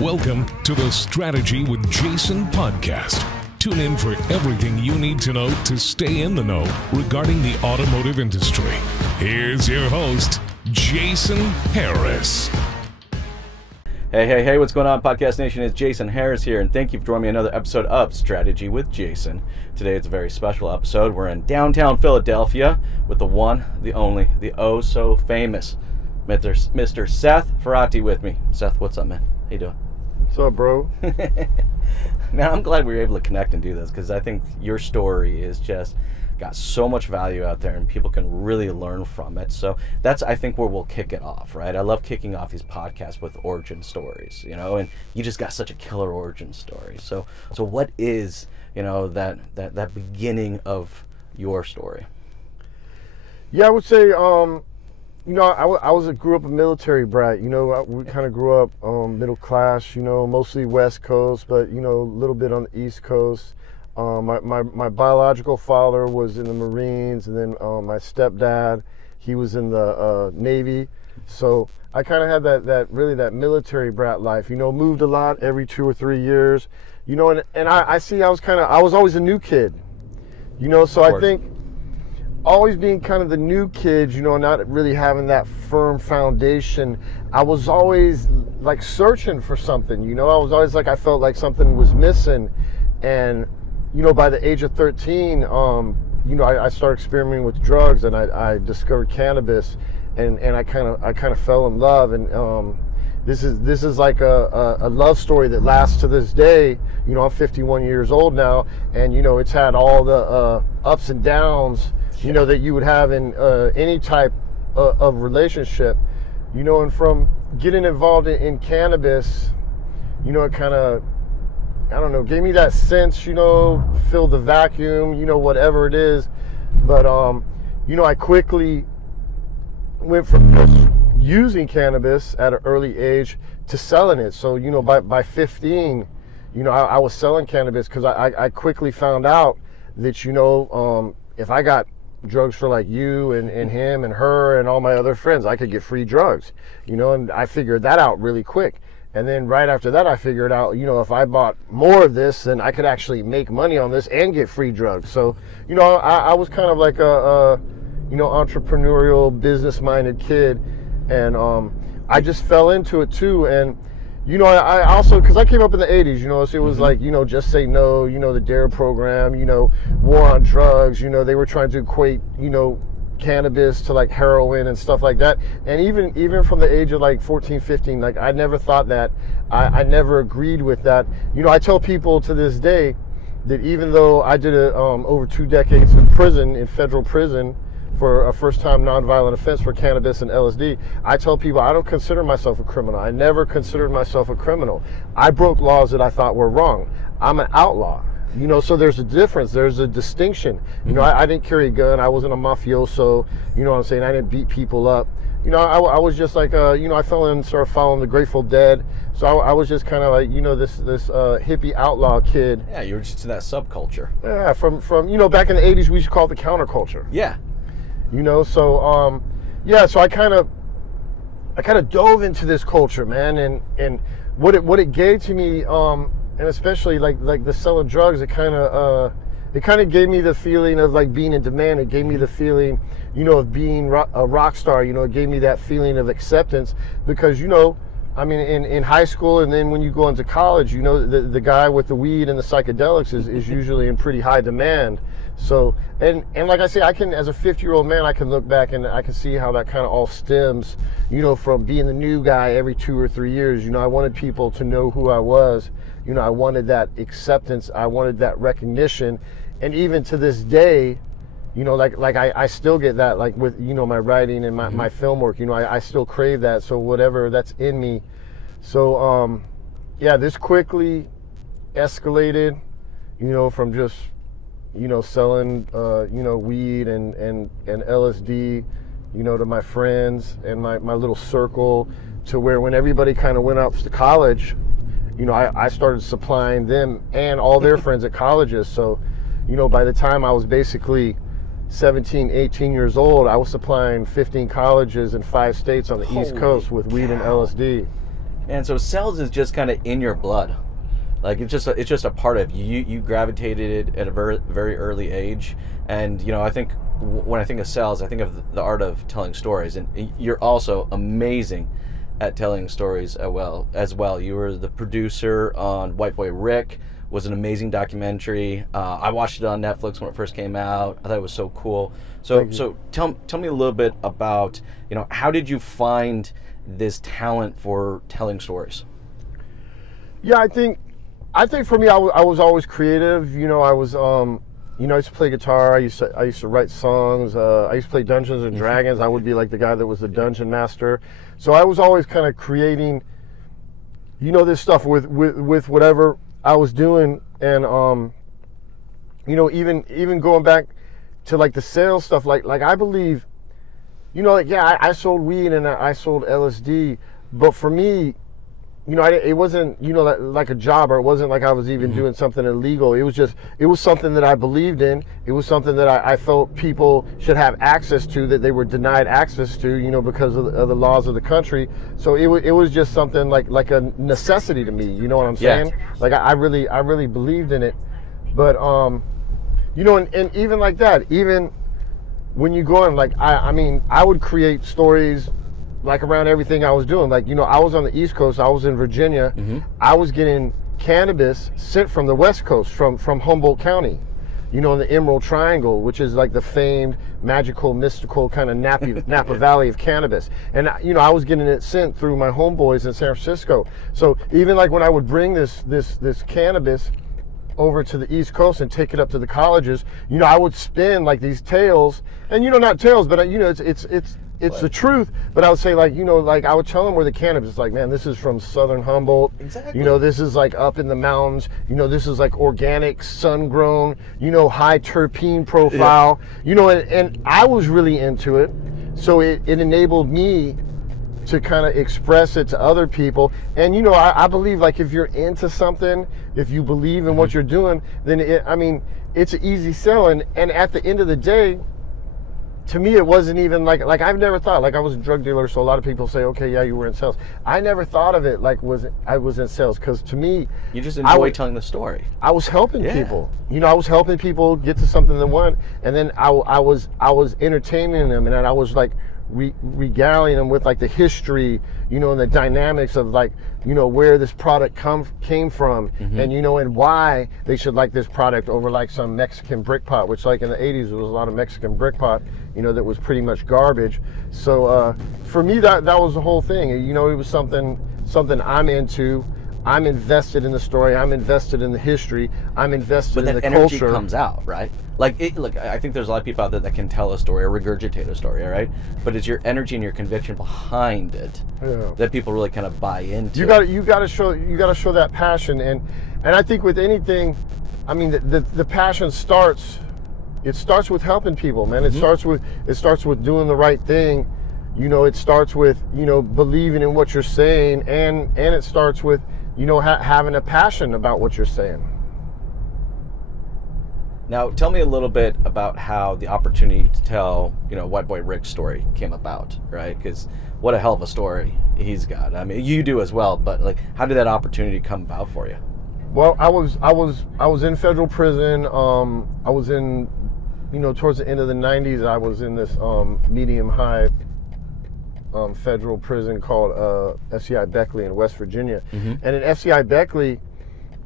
Welcome to the Strategy with Jason podcast. Tune in for everything you need to know to stay in the know regarding the automotive industry. Here's your host, Jason Harris. Hey, what's going on, Podcast Nation? It's Jason Harris here, and thank you for joining me another episode of Strategy with Jason. Today it's a very special episode. We're in downtown Philadelphia with the one, the only, the oh so famous Mr. Seth Ferranti with me. Seth, what's up, man? How you doing? What's up, bro? Man, I'm glad we were able to connect and do this because I think your story is just got so much value out there and people can really learn from it. So that's, I think, where we'll kick it off, right? I love kicking off these podcasts with origin stories, you know, and you just got such a killer origin story. So what is, you know, that beginning of your story? Yeah, I would say, you know, I grew up a military brat. You know, we kind of grew up middle class, you know, mostly West Coast, but, you know, a little bit on the East Coast. My biological father was in the Marines, and then my stepdad, he was in the Navy. So I kind of had that military brat life, you know, moved a lot every 2 or 3 years, you know, and I was always a new kid, you know, so I think always being kind of the new kid, you know, not really having that firm foundation, I was always like searching for something, you know, I was always like, I felt like something was missing. And, you know, by the age of 13, you know, I started experimenting with drugs, and I discovered cannabis, and I kind of fell in love. And this is like a love story that lasts to this day. You know, I'm 51 years old now, and, you know, it's had all the ups and downs, you know, that you would have in any type of relationship, you know. And from getting involved in cannabis, you know, it kind of, I don't know, gave me that sense, you know, fill the vacuum, you know, whatever it is. But, you know, I quickly went from just using cannabis at an early age to selling it. So, you know, by 15, you know, I was selling cannabis because I quickly found out that, you know, if I got drugs for like you and him and her and all my other friends, I could get free drugs, you know, and I figured that out really quick. And then right after that, I figured out, you know, if I bought more of this, then I could actually make money on this and get free drugs. So, you know, I was kind of like a you know, entrepreneurial, business-minded kid, and I just fell into it too. And, you know, I also, because I came up in the 80s, you know, so it was like, you know, Just Say No, you know, the DARE program, you know, war on drugs, you know, they were trying to equate, you know, cannabis to like heroin and stuff like that. And even from the age of like 14, 15, like I never thought that, I never agreed with that. You know, I tell people to this day that even though I did over 2 decades in prison, in federal prison, for a first-time nonviolent offense for cannabis and LSD, I tell people I don't consider myself a criminal. I never considered myself a criminal. I broke laws that I thought were wrong. I'm an outlaw. You know, so there's a difference. There's a distinction. You know, I didn't carry a gun. I wasn't a mafioso. You know what I'm saying? I didn't beat people up. You know, I was just like, you know, I started following the Grateful Dead. So I was just kind of like, you know, this hippie outlaw kid. Yeah, you were just in that subculture. Yeah, from you know, back in the 80s, we used to call it the counterculture. Yeah. You know, so yeah, so I kind of dove into this culture, man, and what it gave to me, and especially like the selling drugs, it kind of gave me the feeling of like being in demand. It gave me the feeling, you know, of being a rock star. You know, it gave me that feeling of acceptance because, you know, I mean, in high school and then when you go into college, you know, the guy with the weed and the psychedelics is usually in pretty high demand. So, and like I say, I can, as a 50-year-old man, I can look back and I can see how that kind of all stems, you know, from being the new guy every 2 or 3 years. You know, I wanted people to know who I was. You know, I wanted that acceptance. I wanted that recognition. And even to this day, you know, like I still get that, like with, you know, my writing and my film work, you know, I still crave that. So whatever that's in me. So, yeah, this quickly escalated, you know, from just, you know, selling, you know, weed and LSD, you know, to my friends and my little circle, to where when everybody kind of went off to college, you know, I started supplying them and all their friends at colleges. So, you know, by the time I was basically 17, 18 years old, I was supplying 15 colleges in 5 states on the East Coast with weed and LSD. And so sales is just kind of in your blood. Like it's just a part of you. You gravitated it at a very, very early age. And, you know, I think when I think of sales, I think of the art of telling stories. And you're also amazing at telling stories as well. You were the producer on White Boy Rick, was an amazing documentary. I watched it on Netflix when it first came out. I thought it was so cool. So tell me a little bit about, you know, how did you find this talent for telling stories? Yeah, I think for me, I was always creative. You know, I was, you know, I used to play guitar. I used to write songs. I used to play Dungeons and Dragons. I would be like the guy that was the dungeon master. So I was always kind of creating, you know, this stuff with whatever I was doing. And you know, even going back to like the sales stuff, like I believe, you know, like, yeah, I sold weed and I sold LSD, but for me, you know, it wasn't, you know, like a job, or it wasn't like I was even doing something illegal. It was something that I believed in. It was something that I felt people should have access to, that they were denied access to, you know, because of the laws of the country. So it was just something like a necessity to me. You know what I'm saying? Yeah. Like I really believed in it. But you know, and even like that, even when you go in, like I mean, I would create stories like around everything I was doing. Like, you know, I was on the East Coast, I was in Virginia. I was getting cannabis sent from the West Coast, from Humboldt County, you know, in the Emerald Triangle, which is like the famed, magical, mystical kind of Napa Valley of cannabis. And, you know, I was getting it sent through my homeboys in San Francisco. So even like when I would bring this cannabis over to the East Coast and take it up to the colleges, you know, I would spin like these tales, and, you know, not tales, but, you know, it's the truth. But I would say, like, you know, like I would tell them where the cannabis is, like, man, this is from southern Humboldt. Exactly. You know, this is like up in the mountains. You know, this is like organic, sun grown, you know, high terpene profile. Yeah. You know, and I was really into it. So it enabled me to kind of express it to other people. And, you know, I believe, like, if you're into something, if you believe in what you're doing, then I mean, it's an easy sell. And at the end of the day, to me, it wasn't even like I've never thought, like, I was a drug dealer, so a lot of people say, okay, yeah, you were in sales. I never thought of it like I was in sales, because to me, you just enjoy telling the story. I was helping people. You know, I was helping people get to something they want, and then I was entertaining them, and then I was like regaling them with like the history, you know, and the dynamics of, like, you know, where this product came from, and, you know, and why they should like this product over like some Mexican brick pot, which, like, in the 80s there was a lot of Mexican brick pot, you know, that was pretty much garbage. So for me, that was the whole thing. You know, it was something I'm into. I'm invested in the story. I'm invested in the history. I'm invested in the culture. But that energy comes out, right? Like, look, I think there's a lot of people out there that can tell a story or regurgitate a story, right? But it's your energy and your conviction behind it that people really kind of buy into. You got to show that passion, and I think with anything, I mean, the passion starts. It starts with helping people, man. It starts with doing the right thing. You know, it starts with, you know, believing in what you're saying, and it starts with, you know, having a passion about what you're saying. Now, tell me a little bit about how the opportunity to tell, you know, White Boy Rick's story came about, right? Because what a hell of a story he's got. I mean, you do as well, but, like, how did that opportunity come about for you? Well, I was in federal prison. I was in, you know, towards the end of the 90s, I was in this medium-high federal prison called FCI Beckley in West Virginia. And in FCI Beckley,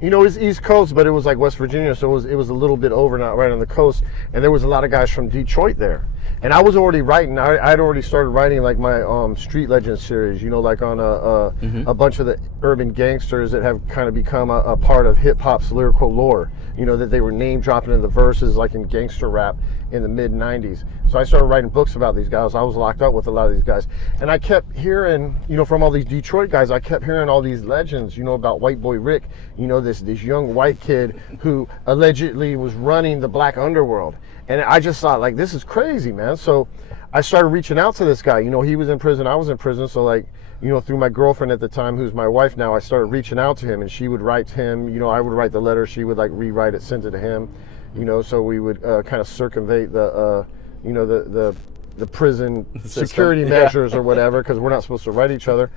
you know, it's East Coast, but it was like West Virginia, so it was a little bit over, not right on the coast. And there was a lot of guys from Detroit there. And I was already writing. I'd already started writing, like, my Street Legends series, you know, like on a bunch of the urban gangsters that have kind of become a part of hip-hop's lyrical lore, you know, that they were name-dropping in the verses, like in gangster rap in the mid-90s. So I started writing books about these guys. I was locked up with a lot of these guys. And I kept hearing, you know, from all these Detroit guys, I kept hearing all these legends, you know, about White Boy Rick, you know, this young white kid who allegedly was running the black underworld. And I just thought, like, this is crazy, man. So I started reaching out to this guy. You know, he was in prison, I was in prison. So, like, you know, through my girlfriend at the time, who's my wife now, I started reaching out to him, and she would write to him. You know, I would write the letter, she would, like, rewrite it, send it to him. You know, so we would kind of circumvent the, you know, the prison security measures or whatever, because we're not supposed to write each other.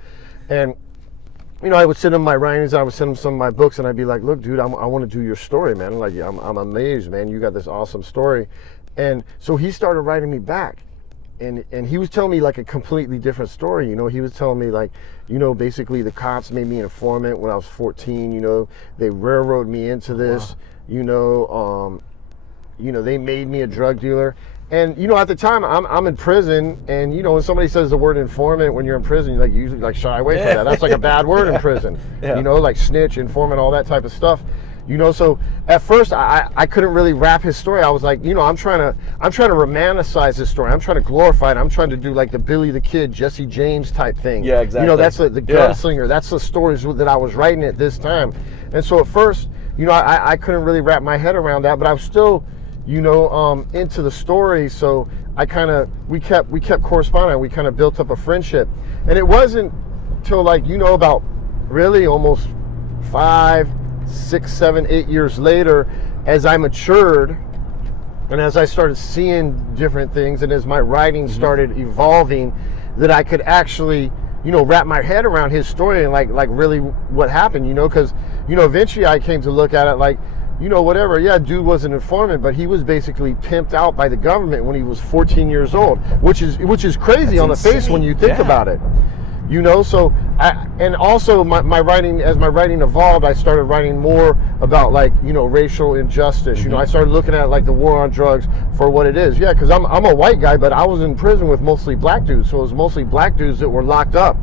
And you know, I would send him my writings, I would send him some of my books, and I'd be like, look, dude, I want to do your story, man. Like, I'm amazed, man. You got this awesome story. And so he started writing me back. And he was telling me like a completely different story. You know, he was telling me like, you know, basically the cops made me an informant when I was 14. You know, they railroaded me into this. Wow. You know, they made me a drug dealer. And you know, at the time, I'm in prison, and you know, when somebody says the word informant when you're in prison, you like usually like shy away from that. That's like a bad word in prison. You know, like snitch, informant, all that type of stuff. You know, so at first I couldn't really wrap his story. I was like, you know, I'm trying to romanticize his story. I'm trying to glorify it. I'm trying to do like the Billy the Kid, Jesse James type thing. Yeah, exactly. You know, that's the gunslinger. That's the stories that I was writing at this time. And so at first, you know, I couldn't really wrap my head around that, but I was still, you know, into the story. So we kept corresponding. We kind of built up a friendship. And it wasn't till like, you know, about really almost 5, 6, 7, 8 years later, as I matured and as I started seeing different things and as my writing started evolving, that I could actually, you know, wrap my head around his story and like really what happened, you know, because, you know, eventually I came to look at it like, you know, whatever, yeah, dude was an informant, but he was basically pimped out by the government when he was 14 years old, which is crazy. That's on the face when you think about it. You know, so and also my writing, as my writing evolved, I started writing more about like, you know, racial injustice. You know, I started looking at like the war on drugs for what it is. Yeah, because I'm a white guy, but I was in prison with mostly black dudes, so it was mostly black dudes that were locked up,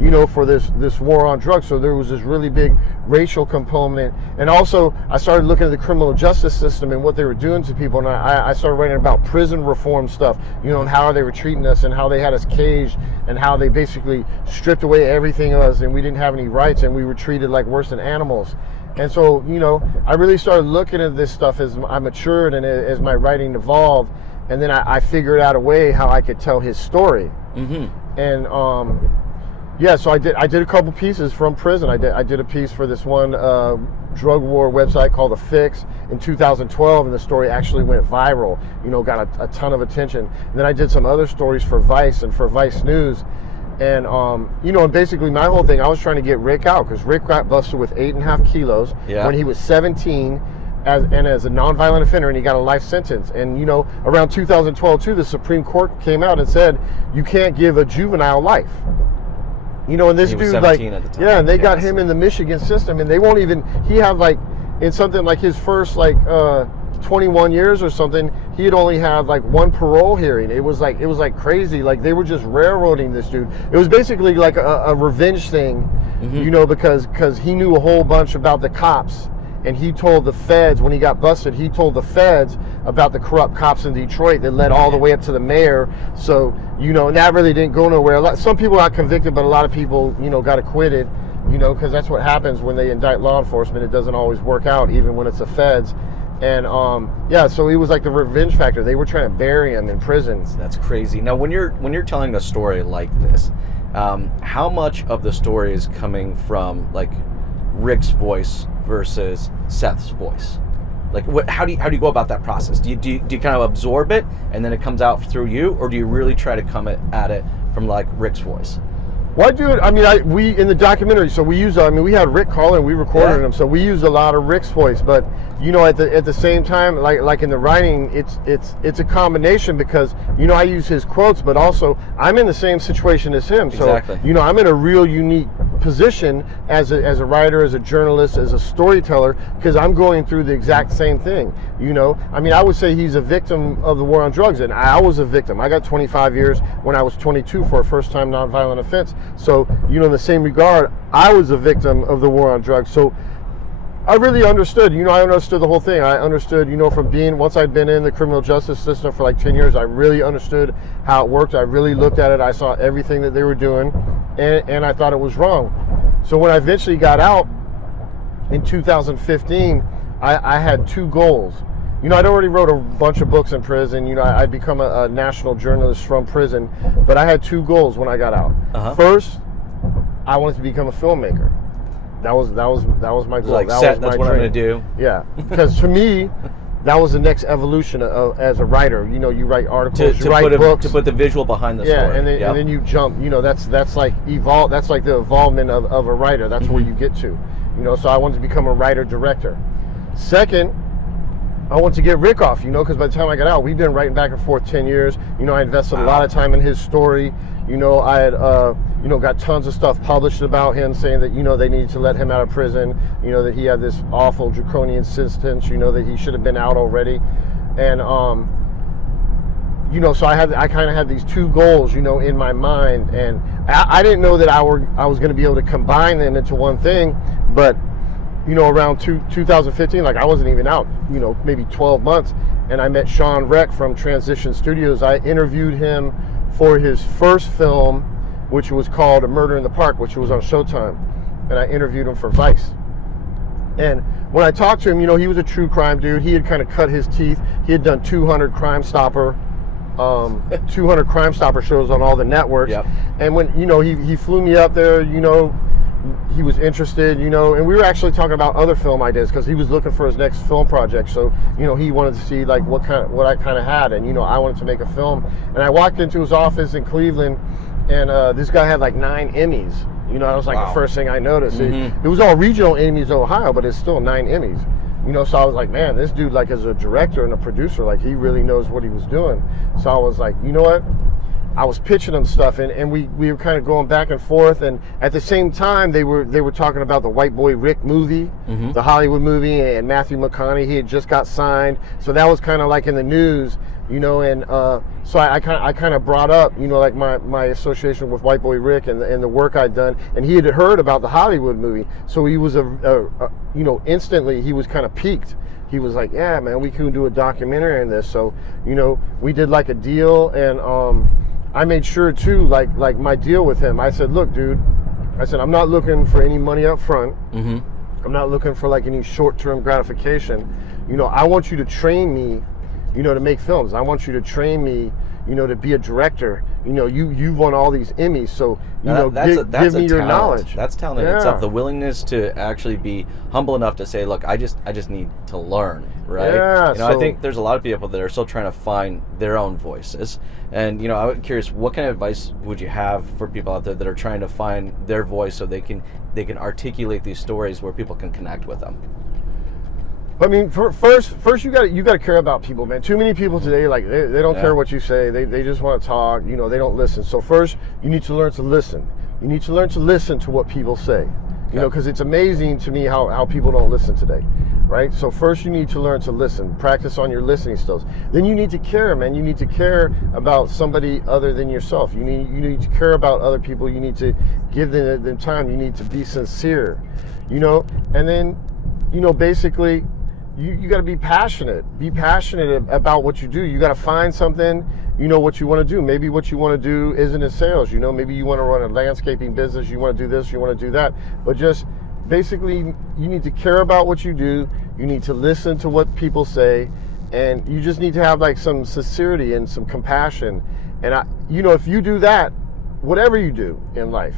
you know, for this war on drugs. So there was this really big racial component. And also I started looking at the criminal justice system and what they were doing to people, and I started writing about prison reform stuff, you know, and how they were treating us and how they had us caged and how they basically stripped away everything of us and we didn't have any rights and we were treated like worse than animals. And so, you know, I really started looking at this stuff as I matured and as my writing evolved, and then I figured out a way how I could tell his story. And yeah, so I did a couple pieces from prison. I did a piece for this one drug war website called The Fix in 2012, and the story actually went viral. You know, got a ton of attention. And then I did some other stories for Vice and for Vice News, and you know, and basically my whole thing, I was trying to get Rick out because Rick got busted with 8.5 kilos when he was 17. As a nonviolent offender, and he got a life sentence. And you know, around 2012 too, the Supreme Court came out and said you can't give a juvenile life. You know, and this dude, like, yeah, and they got him in the Michigan system, and they won't even, he had like, in something like his first like 21 years or something, he had only had like one parole hearing. It was like crazy. Like they were just railroading this dude. It was basically like a revenge thing, you know, because he knew a whole bunch about the cops. And he told the feds, when he got busted, he told the feds about the corrupt cops in Detroit that led all the way up to the mayor. So, you know, and that really didn't go nowhere. Some people got convicted, but a lot of people, you know, got acquitted, you know, because that's what happens when they indict law enforcement. It doesn't always work out, even when it's the feds. And, yeah, so it was like the revenge factor. They were trying to bury him in prisons. That's crazy. Now, when you're telling a story like this, how much of the story is coming from, like, Rick's voice versus Seth's voice? Like, how do you go about that process? Do you kind of absorb it and then it comes out through you, or do you really try to come at it from like Rick's voice? Well, I do it. I mean, we in the documentary, so we use. I mean, we had Rick call and we recorded him, so we used a lot of Rick's voice. But you know, at the same time, like in the writing, it's a combination because you know I use his quotes, but also I'm in the same situation as him. So you know, I'm in a real unique position as a writer, as a journalist, as a storyteller, because I'm going through the exact same thing. You know, I mean, I would say he's a victim of the war on drugs, and I was a victim. I got 25 years when I was 22 for a first-time nonviolent offense. So, you know, in the same regard, I was a victim of the war on drugs. So I really understood, you know, I understood the whole thing. I understood, you know, from being, once I'd been in the criminal justice system for like 10 years, I really understood how it worked. I really looked at it. I saw everything that they were doing, and I thought it was wrong. So when I eventually got out in 2015, I had two goals. You know, I'd already wrote a bunch of books in prison. You know, I'd become a national journalist from prison, but I had two goals when I got out. First, I wanted to become a filmmaker. That was my goal. Like, that Seth, was my that's what I'm going to do. Yeah, because to me, that was the next evolution as a writer. You know, you write articles, you write books. To put the visual behind the story. And then you jump. You know, that's like That's like the evolvement of a writer. That's where you get to. You know, so I wanted to become a writer-director. Second, I want to get Rick off, you know, because by the time I got out, we've been writing back and forth 10 years. You know, I invested a lot of time in his story. You know, I had, you know, got tons of stuff published about him saying that, you know, they needed to let him out of prison. You know, that he had this awful draconian sentence, you know, that he should have been out already. And, you know, so I kind of had these two goals, you know, in my mind. And I didn't know that I was going to be able to combine them into one thing, but you know, around 2015, like I wasn't even out, you know, maybe 12 months, and I met Sean Reck from Transition Studios. I interviewed him for his first film, which was called A Murder in the Park, which was on Showtime, and I interviewed him for Vice. And when I talked to him, you know, he was a true crime dude. He had kind of cut his teeth. He had done 200 Crime Stopper shows on all the networks. Yep. And when, you know, he flew me up there, you know, he was interested, you know, and we were actually talking about other film ideas because he was looking for his next film project. So, you know, he wanted to see like what I kind of had, and you know, I wanted to make a film. And I walked into his office in Cleveland, and this guy had like 9 Emmys. You know, that was like the first thing I noticed. It was all regional Emmys in Ohio, but it's still 9 Emmys. You know, so I was like, man, this dude, like, as a director and a producer, like, he really knows what he was doing. So I was like, you know what? I was pitching him stuff, and we were kind of going back and forth, and at the same time they were talking about the White Boy Rick movie, the Hollywood movie, and Matthew McConaughey had just got signed, so that was kind of like in the news, you know, and so I kind of brought up, you know, like my association with White Boy Rick and the work I'd done, and he had heard about the Hollywood movie, so he was you know, instantly he was kind of piqued. He was like, yeah, man, we can do a documentary on this. So, you know, we did like a deal, and I made sure too, like my deal with him, I said, look, dude, I said, I'm not looking for any money up front. I'm not looking for like any short-term gratification. You know, I want you to train me, you know, to make films. I want you to train me, you know, to be a director. You know, you've won all these Emmys, so you know, give me your knowledge. That's talent in itself. The willingness to actually be humble enough to say, look, I just need to learn, right? Yeah, you know, I think there's a lot of people that are still trying to find their own voices. And you know, I'm curious, what kind of advice would you have for people out there that are trying to find their voice so they can articulate these stories where people can connect with them? I mean, first you got to care about people, man. Too many people today, like they don't care what you say. They just want to talk. You know, they don't listen. So first, you need to learn to listen. You need to learn to listen to what people say. You know, because it's amazing to me how people don't listen today, right? So first, you need to learn to listen. Practice on your listening skills. Then you need to care, man. You need to care about somebody other than yourself. You need to care about other people. You need to give them time. You need to be sincere. You know, and then, you know, basically, you got to be passionate. Be passionate about what you do. You got to find something, you know, what you want to do. Maybe what you want to do isn't in sales. You know, maybe you want to run a landscaping business. You want to do this. You want to do that. But just basically, you need to care about what you do. You need to listen to what people say, and you just need to have like some sincerity and some compassion. And you know, if you do that, whatever you do in life,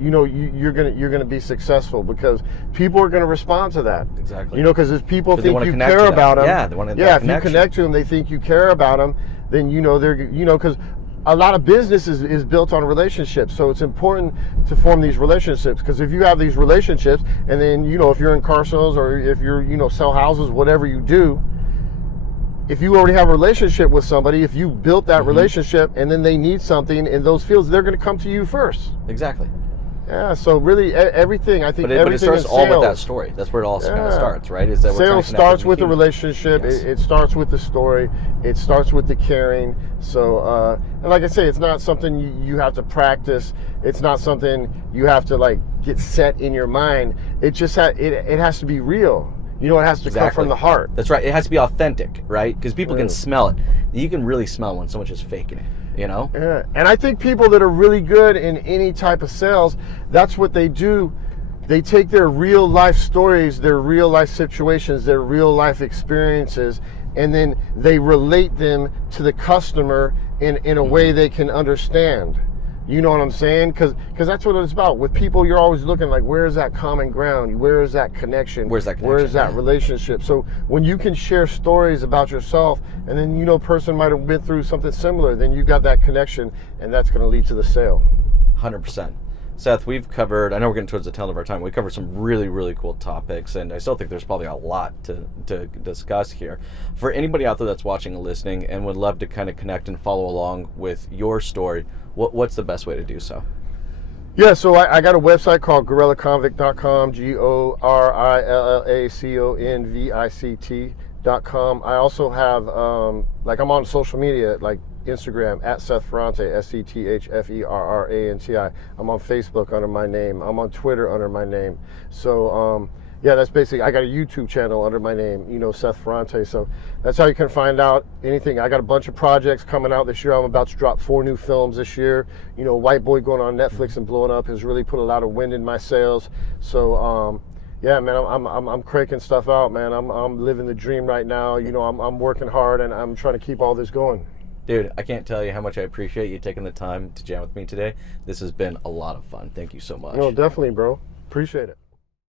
you know, you're gonna be successful because people are gonna respond to that. Exactly. You know, because if people think you care about them, they want to if you connect to them, they think you care about them. Then you know because a lot of business is built on relationships. So it's important to form these relationships, because if you have these relationships, and then you know, if you're in car sales or if you're, you know, sell houses, whatever you do, if you already have a relationship with somebody, if you built that relationship, and then they need something in those fields, they're going to come to you first. Exactly. Yeah, so really everything, I think everything but it starts in all sales, with that story. That's where it all kind of starts, right? Is that sales starts with the relationship. Yes. It starts with the story. It starts with the caring. So, and like I say, it's not something you have to practice. It's not something you have to like get set in your mind. It just it has to be real. You know, it has to come from the heart. That's right. It has to be authentic, right? Because people can smell it. You can really smell when someone's just faking it. You know? Yeah. And I think people that are really good in any type of sales, that's what they do. They take their real life stories, their real life situations, their real life experiences, and then they relate them to the customer in a way they can understand. You know what I'm saying? Because that's what it's about. With people, you're always looking like, where is that common ground? Where is that connection? Where's that connection? Where is that relationship? So when you can share stories about yourself, and then a person might have been through something similar, then you got that connection, and that's going to lead to the sale. 100%. Seth, we've covered, I know we're getting towards the tail of our time, we covered some really, really cool topics, and I still think there's probably a lot to discuss here. For anybody out there that's watching and listening and would love to kind of connect and follow along with your story, what's the best way to do so? Yeah, so I got a website called GorillaConvict.com, GorillaConvict.com. I also have, I'm on social media, like Instagram, at Seth Ferranti, SETHFERRANTI. I'm on Facebook under my name. I'm on Twitter under my name. So, yeah, that's basically, I got a YouTube channel under my name, Seth Ferranti. So that's how you can find out anything. I got a bunch of projects coming out this year. I'm about to drop 4 new films this year. White Boy going on Netflix and blowing up has really put a lot of wind in my sails. So, yeah, man, I'm cranking stuff out, man. I'm living the dream right now. I'm working hard, and I'm trying to keep all this going. Dude, I can't tell you how much I appreciate you taking the time to jam with me today. This has been a lot of fun. Thank you so much. No, definitely, bro. Appreciate it.